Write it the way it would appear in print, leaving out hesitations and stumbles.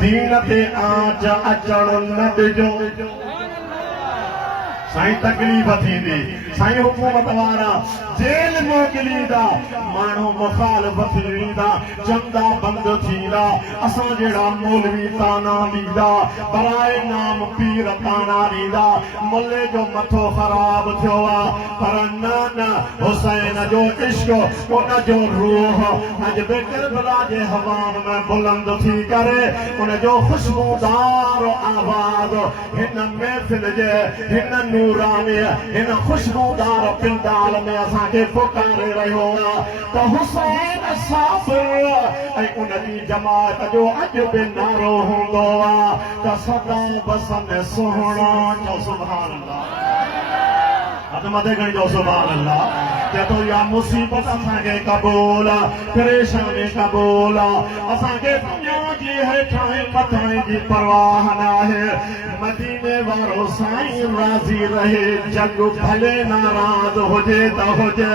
दीन ते आंच अचण न ॾिजो साईं तकलीफ़ थींदी साईं हुकूमत वारा जेल मोकिलींदा माण्हू मुखालिफ़ थींदा चंदा बंद थींदा असां जहिड़ा मौलवी ताना ॾींदा बराए नाम पीर ताना ॾींदा मुल्ले जो मथो ख़राब थियो आहे पर न हुसैन जो इश्क उन जो रूह अॼु बि करबला जे हवान में बुलंद थी करे उन जो ख़ुशबूदार आवाज़ हिन महफ़िल जे हिन नूरानी हिन ख़ुशबूदार पिंडाल में असांखे पुकारे रहियो आहे त हुसैन साबिर ऐं उनजी जमात जो अॼु बि नारो हूंदो आहे त सदा बसन सुहिणो चओ सुभान अल्लाह हथ मथे खणी चओ सुभान अल्लाह चए या मुसीबत असांखे क़बूल परेशानी क़बूल असांखे दुनिया जी हेठां मथां जी परवाह न आहे मदीने वारो साईं राज़ी रहे जग भले नाराज़ हुजे त हुजे